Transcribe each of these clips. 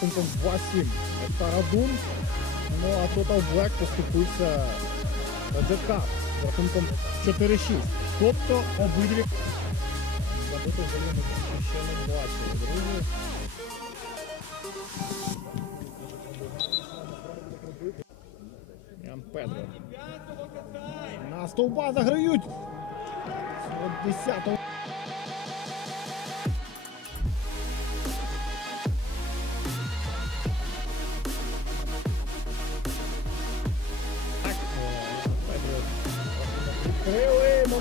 рахунком 2-7. Тарадун. Ну а Total Black поступився ДК з рахунком 4-6. Тобто обидві забити поки ще не бачили, друзі. Ян Педро. На стовба заграють. 10-го.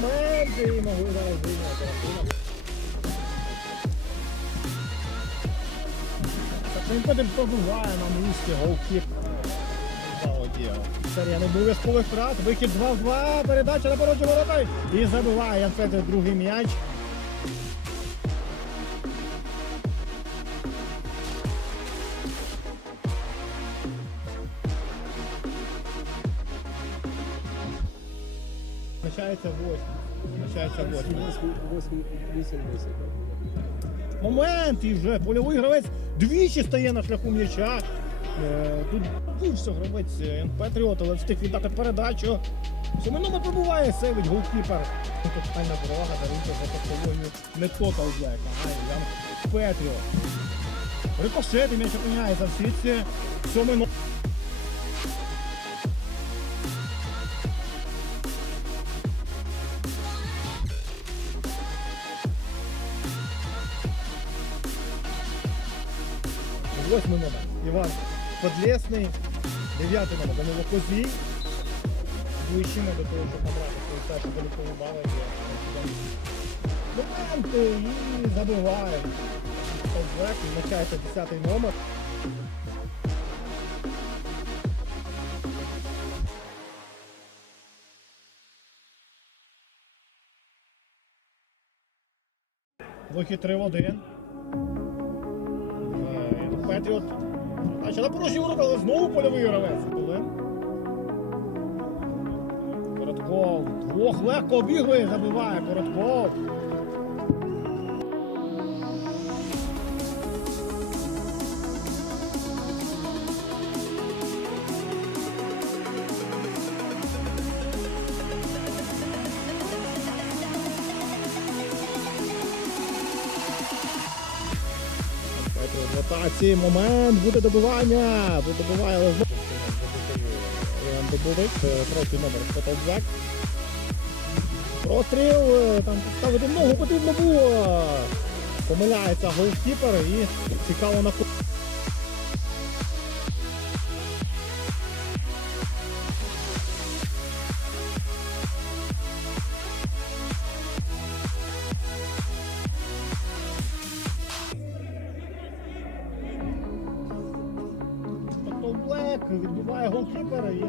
Моменти і могли зараз. Так, він потім пробуває на місці голкіп. Серія необов'язкових втрат. Вихід 2 в 2. Передача на порожні ворота. І забиває Янфетер другий м'яч. вміщається 8. Вміщається 8. Момент і вже польовий гравець двічі стає на шляху м'яча. Е, тут бувся гравець е, Патріот, але встиг віддати передачу. Семенова пробуває, севить голкіпер. Тотальна дорога дарується за тактовою не Тота як. а Ян Петріо. Рикошет, м'яч опиняється в сітці. Семенова. Восьмий номер Іван Подлесний, 9 номер Данило Козій. Дівчина до того, щоб набрати свою першу великову бали. Моменти і забиває. Олбек визначається 10 номер. Двохи 3 в 1. Петріот. А ще на порожній ворота, але знову польовий гравець. Коротков. Двох легко обігрує, забиває Коротков. В ротації, момент, буде добивання, Добиває Дубовик, е, третій номер Фотовзак. Простріл, е, там ставити ногу потрібно було. Помиляється голкіпер і цікаво на ко- Тобто Блек відбиває голкіпера і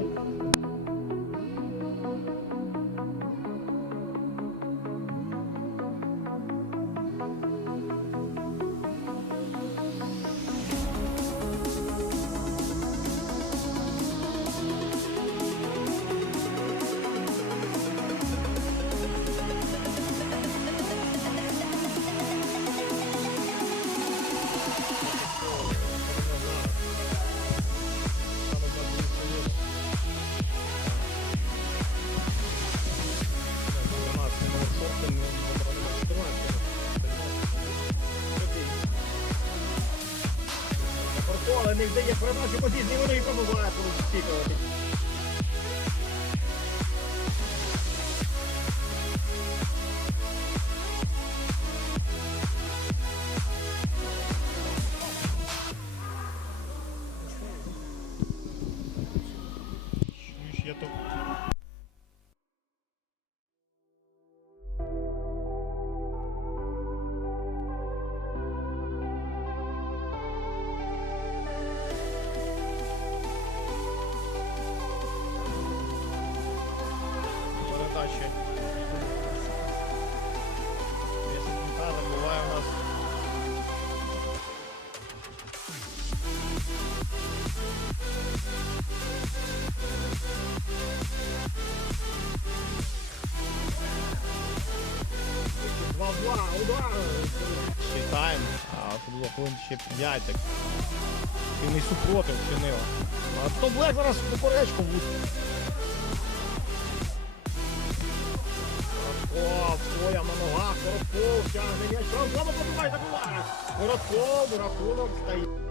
не про нашу позиції, вони і пробиває, коли Удар, удар. Ще тайм, а було хвилин ще 5. Так. Сильний супротив чинив. А то Блек зараз по поперечку буде. Коротков, своя на ногах, Коротков тягне м'яч, Короткова подумає, забуває. Коротков, рахунок стає.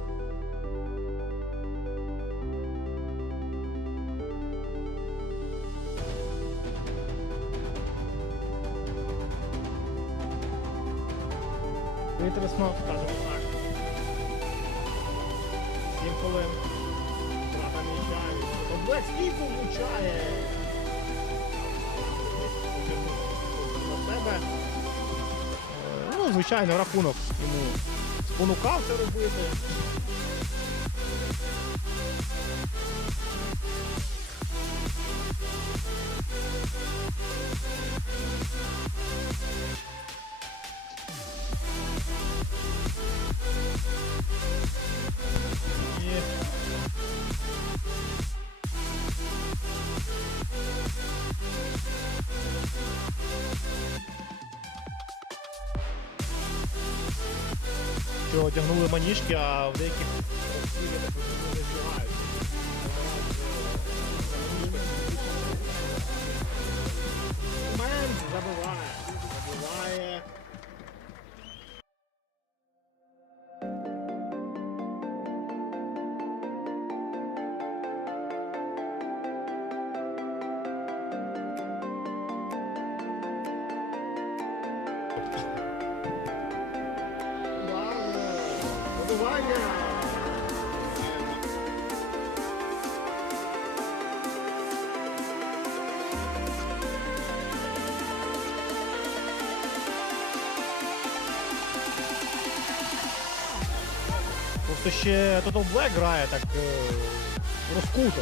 Витресно, скажімо так. Сім хвилин. Трата м'яча. Блек стійку влучає. На себе. Е, Ну, звичайно, рахунок йому спонукав це робити. Одягнули маніжки, а в деяких не збігають. Подування! Просто ще Total Black грає так е, розкуто.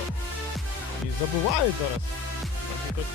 І забивають зараз. Тут